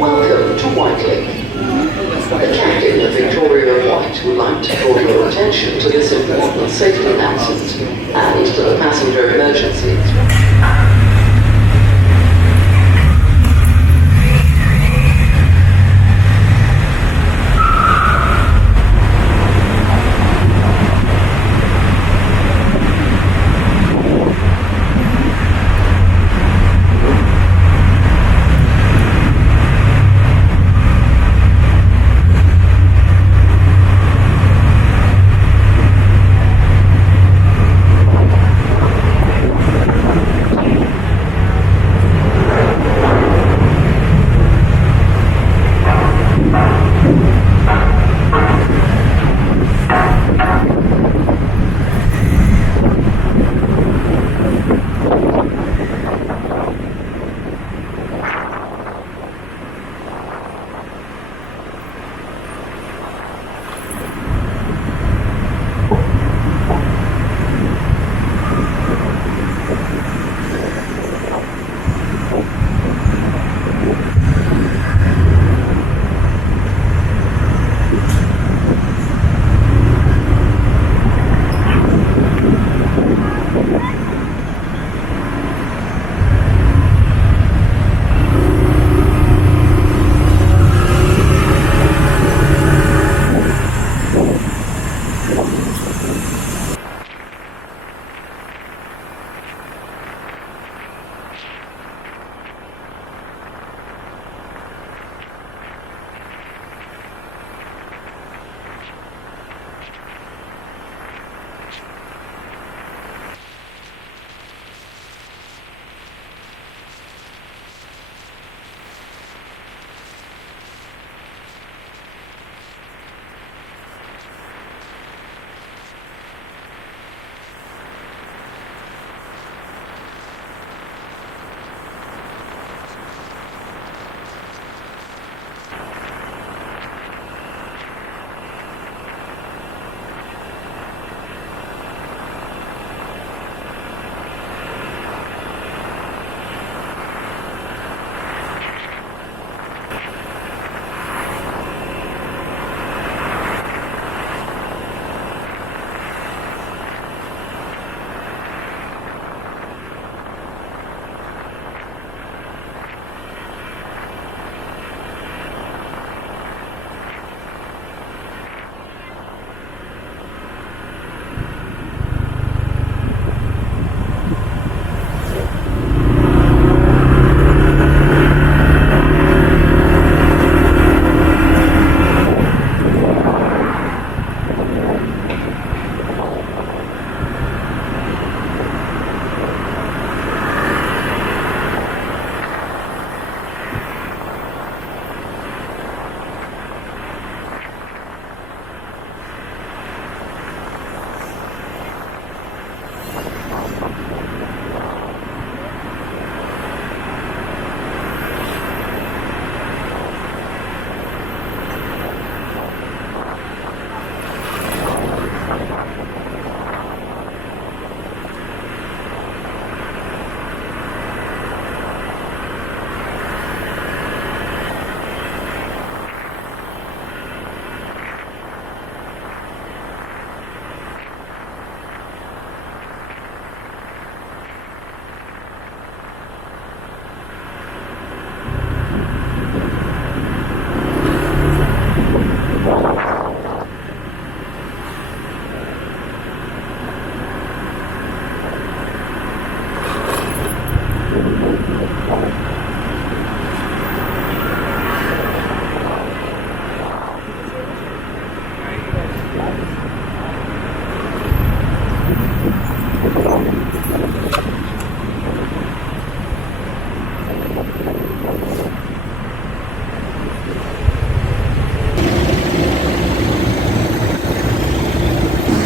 Welcome to Wight. The captain of Victoria and Wight would like to draw your attention to this important safety announcement and to the passenger emergencies.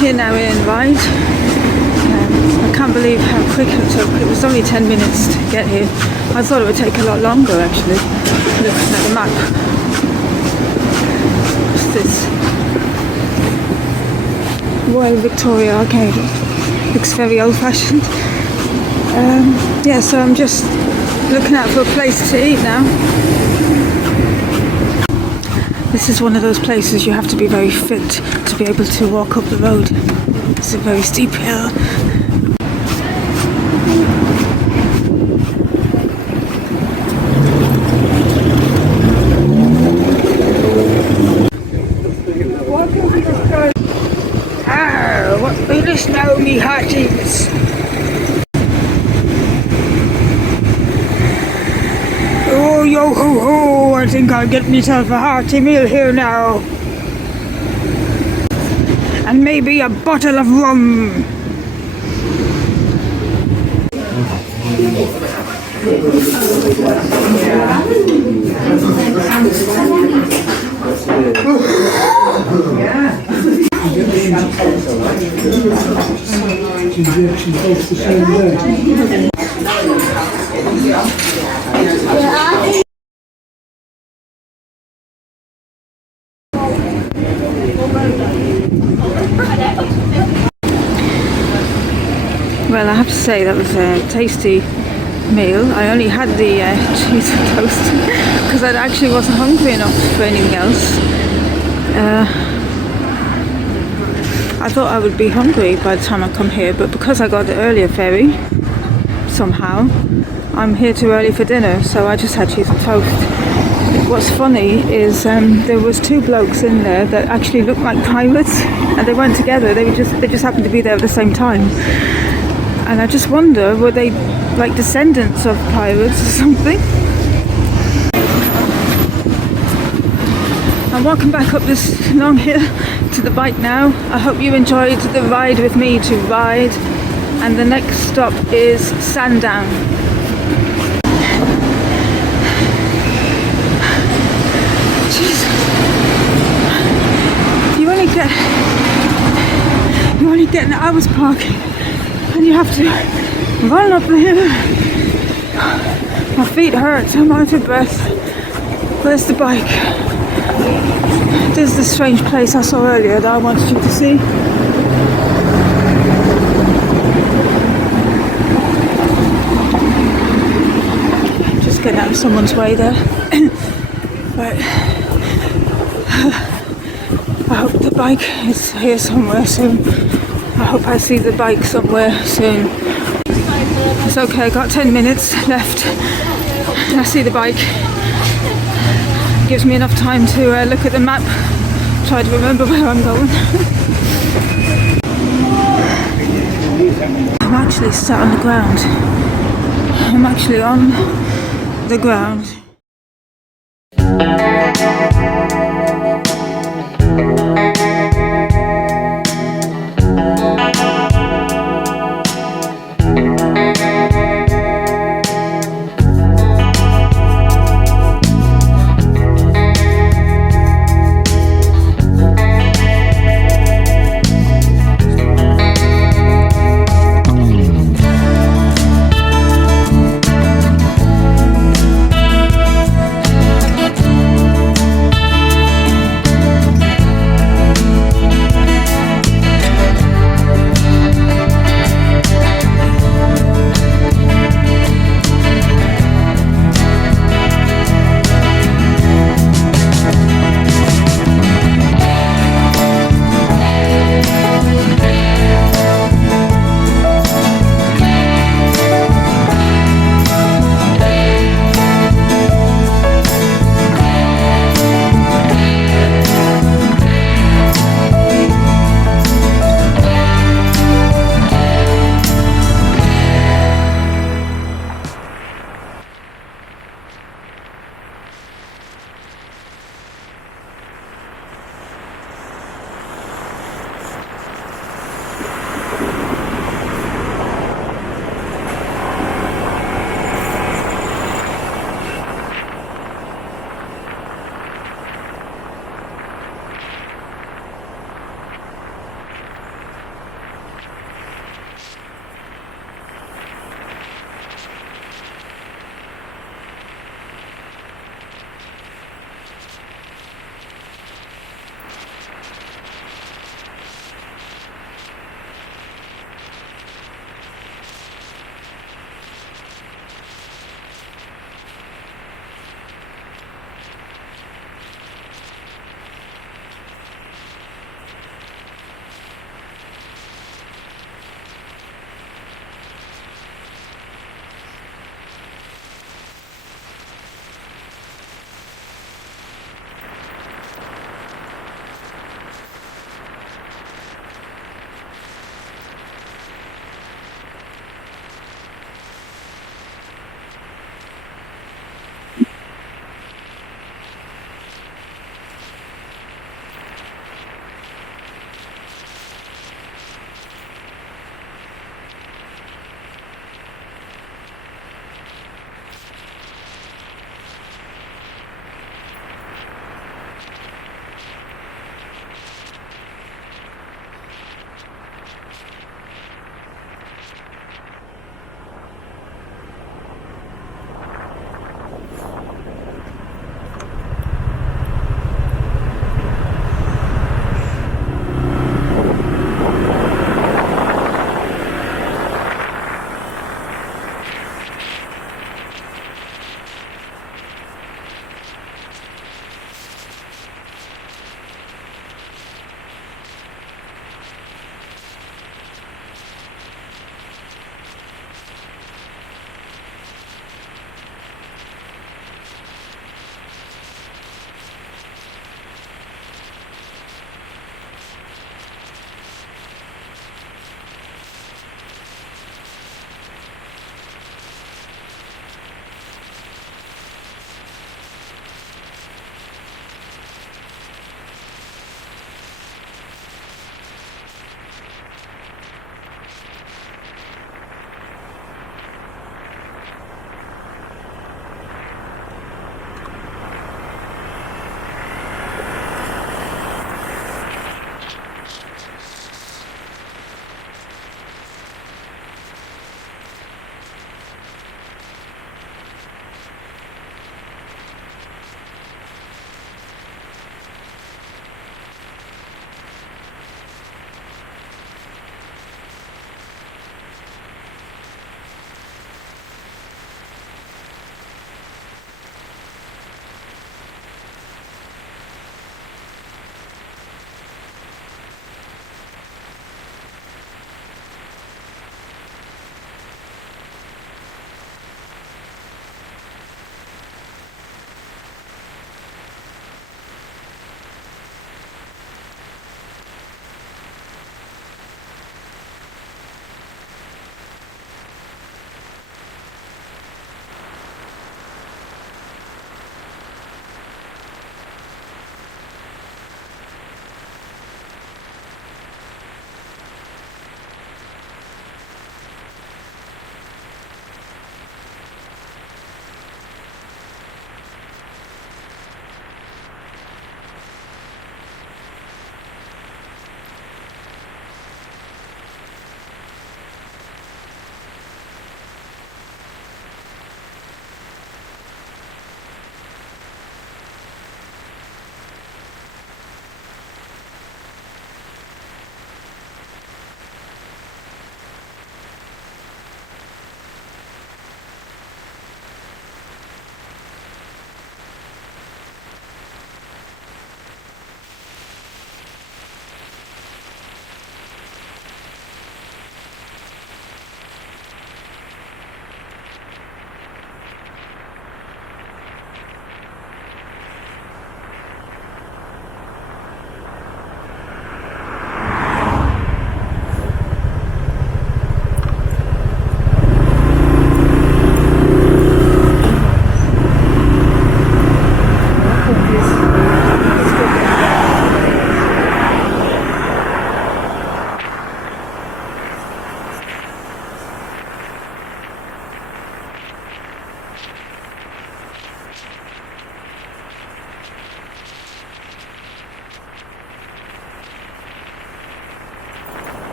here now in Ryde. I can't believe how quick it took. It was only 10 minutes to get here. I thought it would take a lot longer actually, looking at the map. What's this? Royal Victoria Arcade. Looks very old-fashioned. Yeah, so I'm just looking out for a place to eat now. This is one of those places you have to be very fit to be able to walk up the road. It's a very steep hill. What will this now, me hearties? Oh, yo ho ho, I think I'll get myself a hearty meal here now. And maybe a bottle of rum. Well, I have to say that was a tasty meal. I only had the cheese and toast because I actually wasn't hungry enough for anything else. I thought I would be hungry by the time I come here, but because I got the earlier ferry, somehow, I'm here too early for dinner, so I just had cheese and toast. What's funny is there was two blokes in there that actually looked like pirates, and they weren't together. They just happened to be there at the same time. And I just wonder, were they like descendants of pirates or something? I'm walking back up this long hill to the bike now. I hope you enjoyed the ride with me to Ryde, and the next stop is Sandown. Jesus. You only get an hour's parking and you have to run up the hill. My feet hurt, I'm out of breath. Where's the bike? There's the strange place I saw earlier that I wanted you to see. Just getting out of someone's way there. But I hope the bike is here somewhere soon. I hope I see the bike somewhere soon. It's okay, I got 10 minutes left. I see the bike. Gives me enough time to look at the map, try to remember where I'm going. I'm actually sat on the ground. I'm actually on the ground.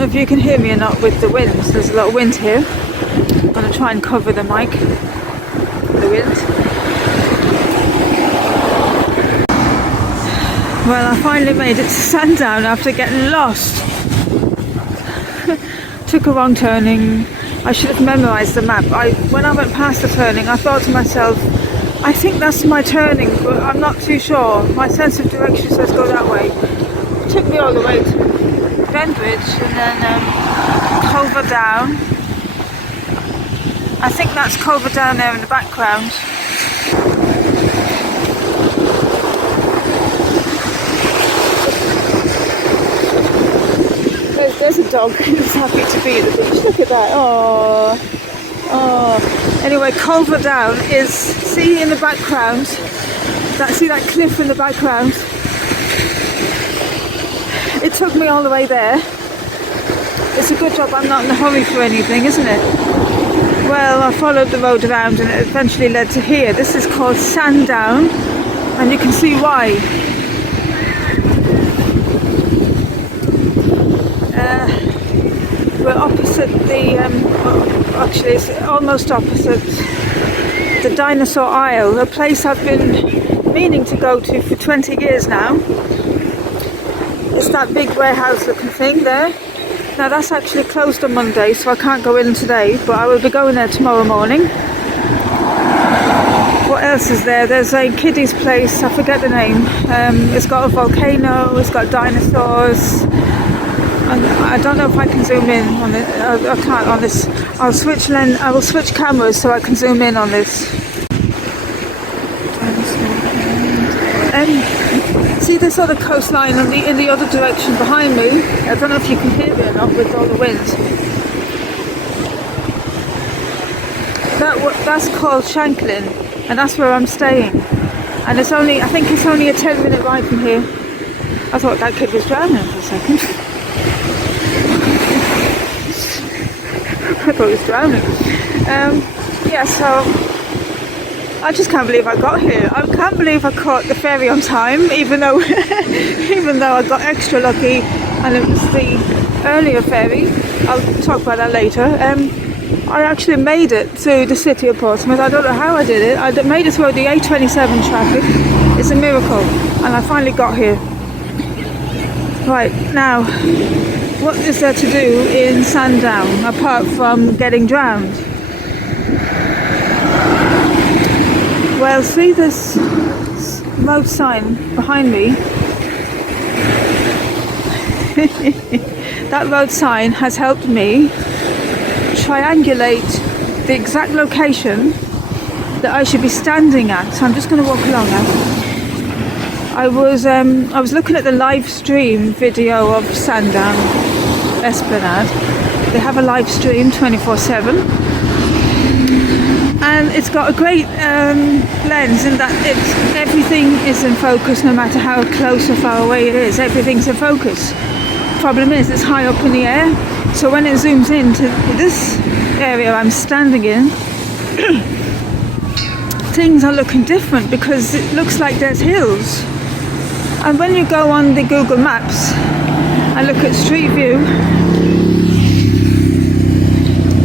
know if you can hear me or not with the winds. There's a lot of wind here. I'm going to try and cover the mic for the wind. Well, I finally made it to Sandown after getting lost. Took a wrong turning. I should have memorised the map. When I went past the turning, I thought to myself, I think that's my turning, but I'm not too sure. My sense of direction says go that way. It took me all the way to Bridge and then Culver Down. I think that's Culver Down there in the background. There's a dog who's happy to be at the beach. Look at that. Oh. Anyway, Culver Down is, see in the background, see that cliff in the background? It took me all the way there. It's a good job I'm not in a hurry for anything, isn't it? Well, I followed the road around and it eventually led to here. This is called Sandown, and you can see why. We're opposite the, actually it's almost opposite the Dinosaur Isle, a place I've been meaning to go to for 20 years now. It's that big warehouse looking thing there. Now that's actually closed on Monday, so I can't go in today, but I will be going there tomorrow morning. What else is there? There's a kiddie's place, I forget the name. It's got a volcano, it's got dinosaurs. And I don't know if I can zoom in on it. I can't on this. I will switch cameras so I can zoom in on this. See this other coastline in the other direction behind me? I don't know if you can hear it or not with all the wind. That's called Shanklin, and that's where I'm staying. And it's only, I think it's only a 10-minute ride from here. I thought that kid was drowning for a second. I thought he was drowning. Yeah, so I just can't believe I got here. I can't believe I caught the ferry on time, even though I got extra lucky and it was the earlier ferry. I'll talk about that later. I actually made it to the city of Portsmouth. I don't know how I did it. I made it through the A27 traffic. It's a miracle, and I finally got here. Right, now, what is there to do in Sandown apart from getting drowned? Well, see this road sign behind me? That road sign has helped me triangulate the exact location that I should be standing at. So I'm just going to walk along now. I was looking at the live stream video of Sandown Esplanade. They have a live stream 24/7, and it's got a great lens in that everything is in focus, no matter how close or far away it is. Everything's in focus. Problem is, it's high up in the air, so when it zooms into this area I'm standing in, things are looking different because it looks like there's hills. And when you go on the Google Maps and look at Street View,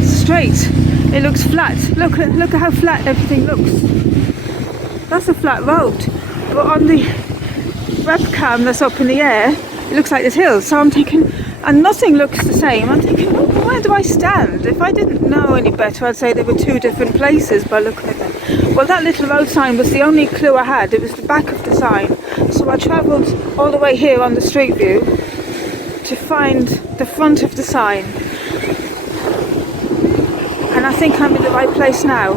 straight, it looks flat. Look at how flat everything looks. That's a flat road. But on the webcam that's up in the air, it looks like there's hills. So I'm thinking, and nothing looks the same. I'm thinking, well, where do I stand? If I didn't know any better, I'd say there were two different places by looking at them. Well, that little road sign was the only clue I had. It was the back of the sign. So I travelled all the way here on the Street View to find the front of the sign. And I think I'm in the right place now.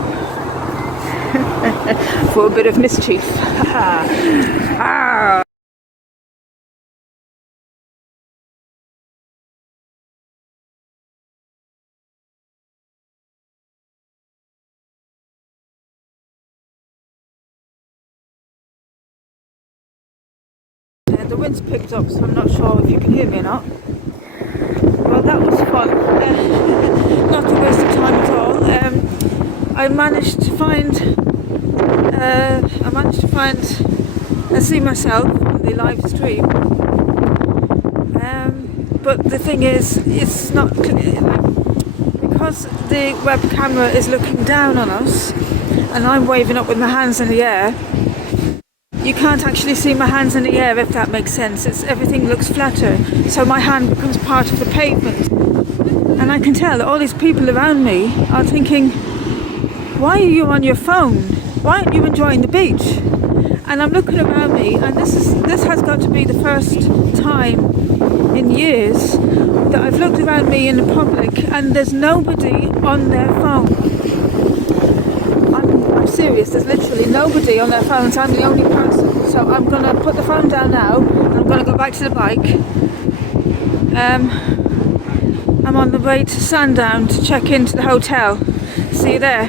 For a bit of mischief. Ah. The wind's picked up, so I'm not sure if you can hear me or not. Well, that was fun. Not a waste of time at all. I managed to find and see myself on the live stream. but the thing is, it's not clear, because the web camera is looking down on us and I'm waving up with my hands in the air. You can't actually see my hands in the air, if that makes sense. Everything looks flatter, so my hand becomes part of the pavement. And I can tell all these people around me are thinking, why are you on your phone? Why aren't you enjoying the beach? And I'm looking around me, and this has got to be the first time in years that I've looked around me in the public and there's nobody on their phone. I'm serious, there's literally nobody on their phones. I'm the only person. So I'm going to put the phone down now and I'm going to go back to the bike. I'm on the way to Sandown to check into the hotel. See you there.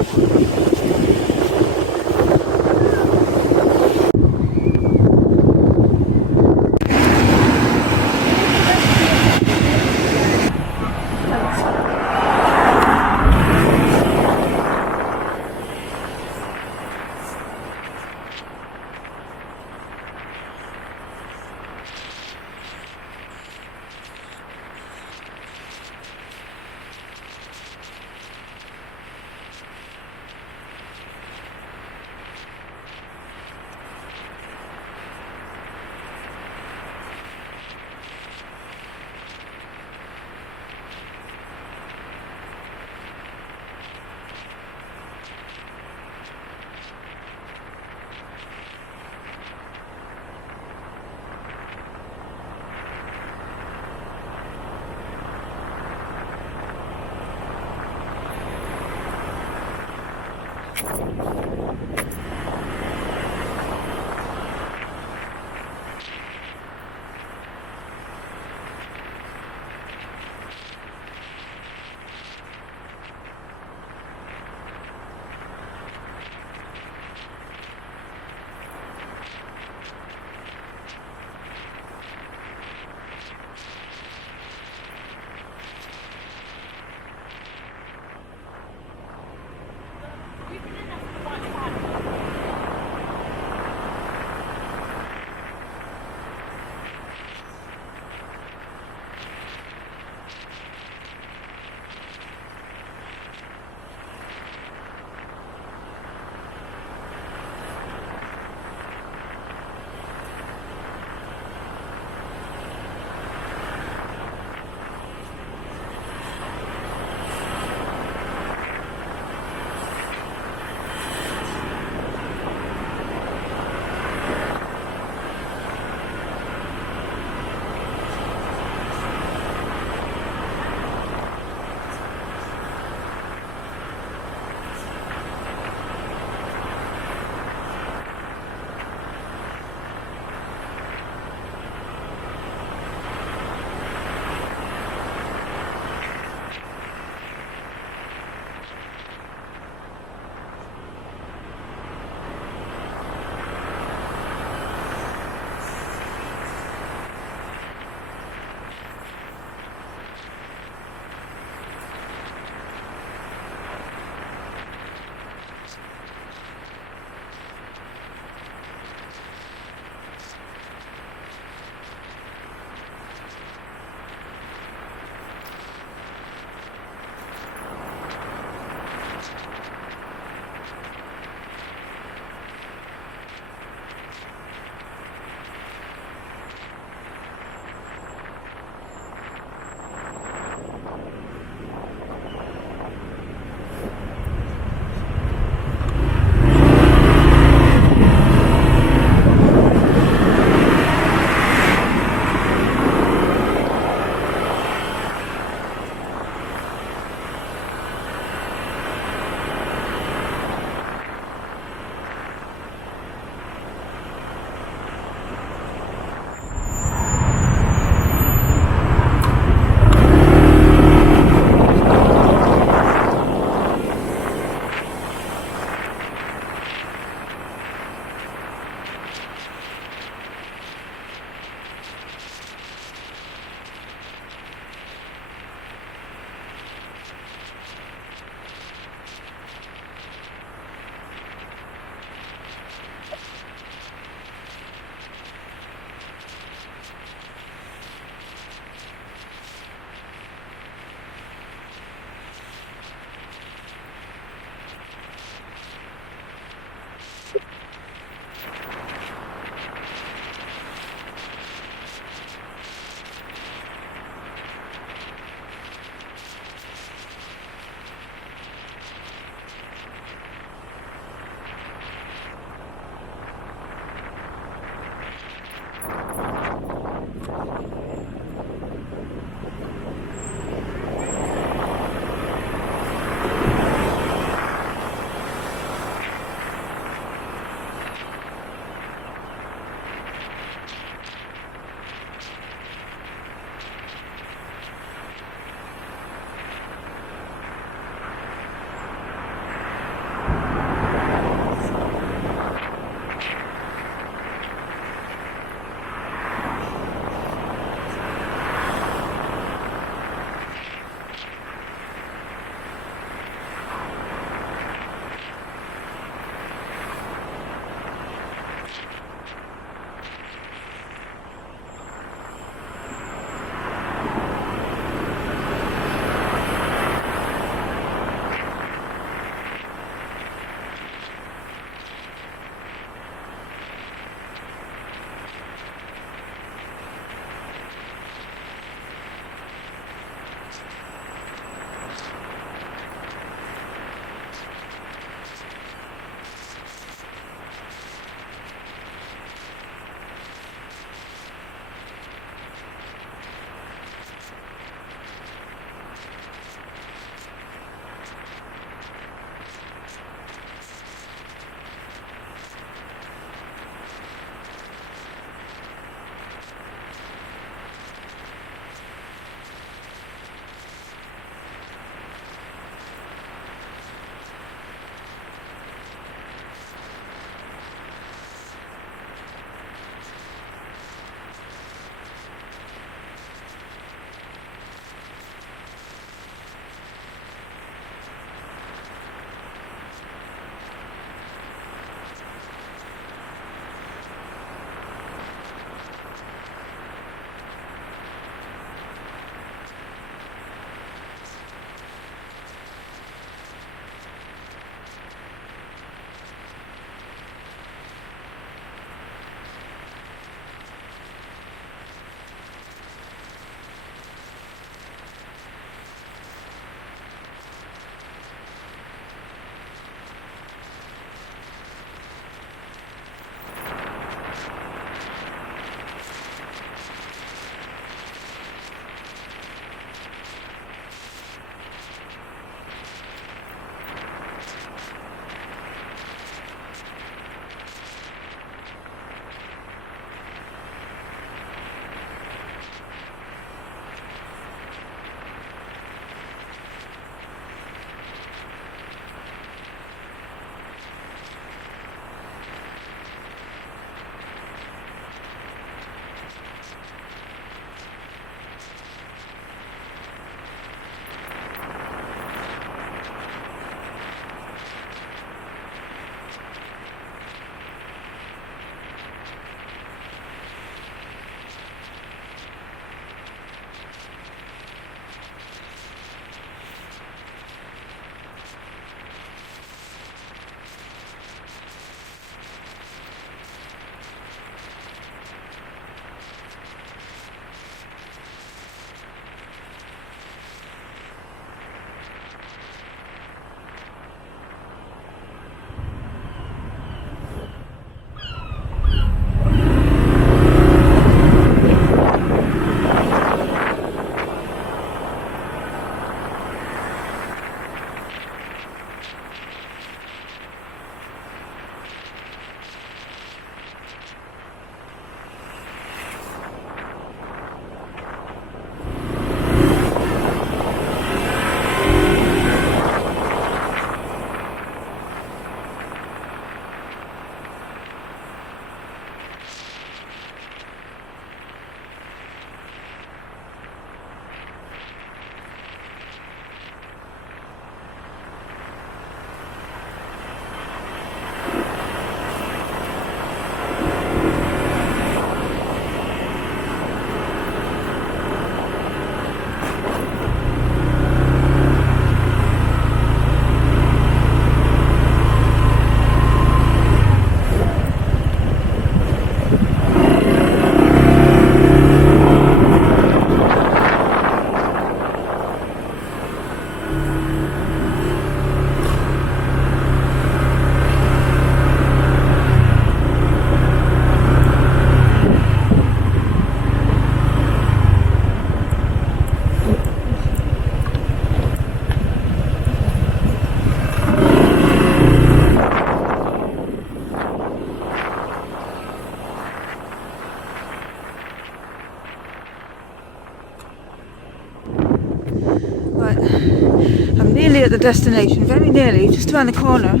the destination, very nearly, just around the corner.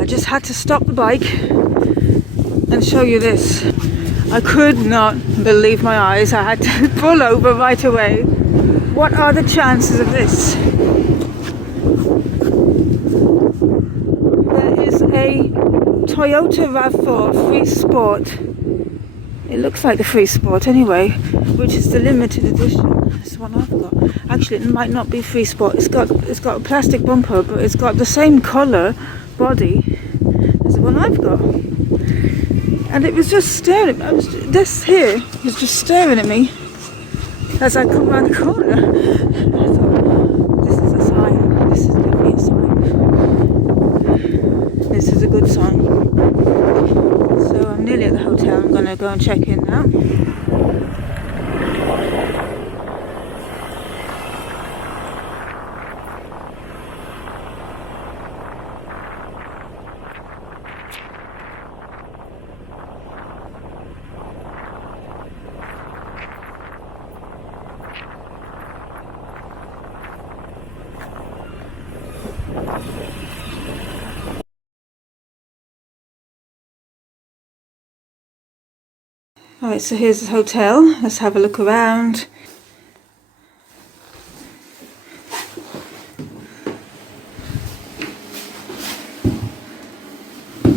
I just had to stop the bike and show you this. I could not believe my eyes. I had to pull over right away. What are the chances of this? There is a Toyota RAV4 Free Sport. It looks like the Free Sport anyway, which is the limited edition. This one I've got. Actually, it might not be Free Sport. It's got a plastic bumper, but it's got the same colour body as the one I've got. And it was just staring. This here was just staring at me as I come around the corner. I thought, this is a sign. This is definitely a sign. This is a good sign. So I'm nearly at the hotel. I'm going to go and check in now. Alright, so here's the hotel. Let's have a look around.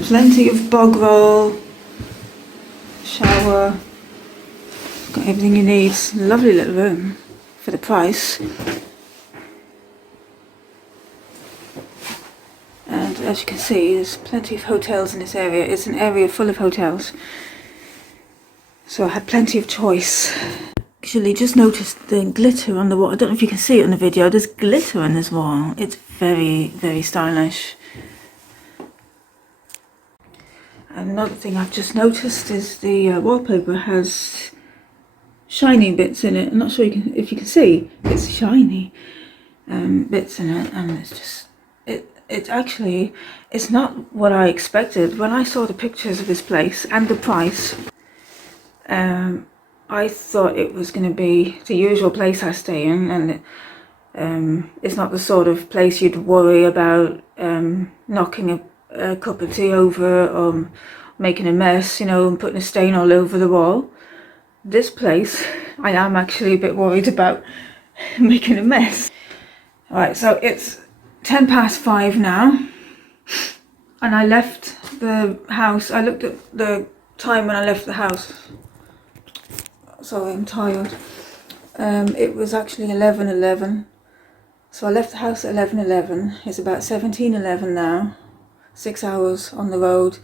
Plenty of bog roll, shower, got everything you need. Lovely little room for the price. And as you can see, there's plenty of hotels in this area. It's an area full of hotels. So I had plenty of choice. Actually, just noticed the glitter on the wall. I don't know if you can see it on the video. There's glitter on this wall. It's very, very stylish. Another thing I've just noticed is the wallpaper has shiny bits in it. I'm not sure if you can see. It's shiny bits in it, and it's just it's not what I expected. When I saw the pictures of this place and the price, I thought it was going to be the usual place I stay in, and it's not the sort of place you'd worry about knocking a cup of tea over or making a mess, you know, and putting a stain all over the wall. This place, I am actually a bit worried about making a mess. Alright, so it's 5:10 now, and I left the house. I looked at the time when I left the house. Sorry, I'm tired. It was actually 11:11. So I left the house at 11:11. It's about 17:11 now. 6 hours on the road,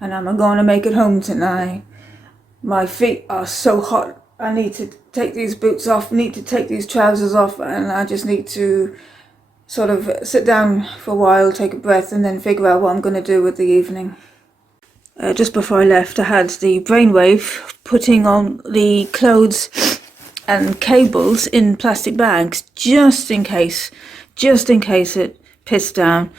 and I'm going to make it home tonight. My feet are so hot. I need to take these boots off, need to take these trousers off, and I just need to sort of sit down for a while, take a breath, and then figure out what I'm going to do with the evening. Just before I left, I had the brainwave putting on the clothes and cables in plastic bags, just in case it pissed down.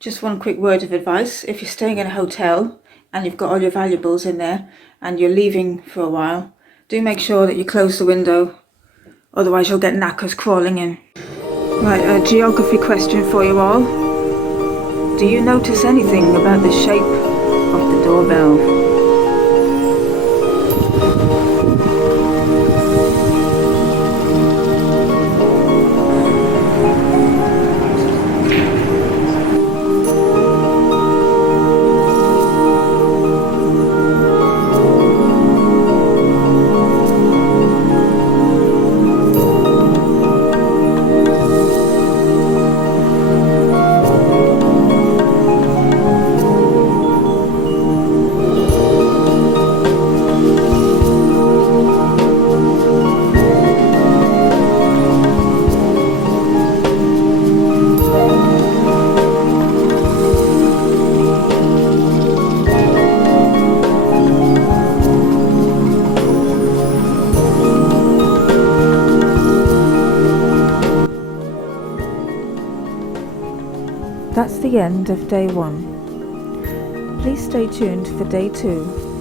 Just one quick word of advice: if you're staying in a hotel and you've got all your valuables in there and you're leaving for a while, do make sure that you close the window, otherwise you'll get knackers crawling in. Right, a geography question for you all. Do you notice anything about the shape of the doorbell? That's the end of day 1. Please stay tuned for day 2.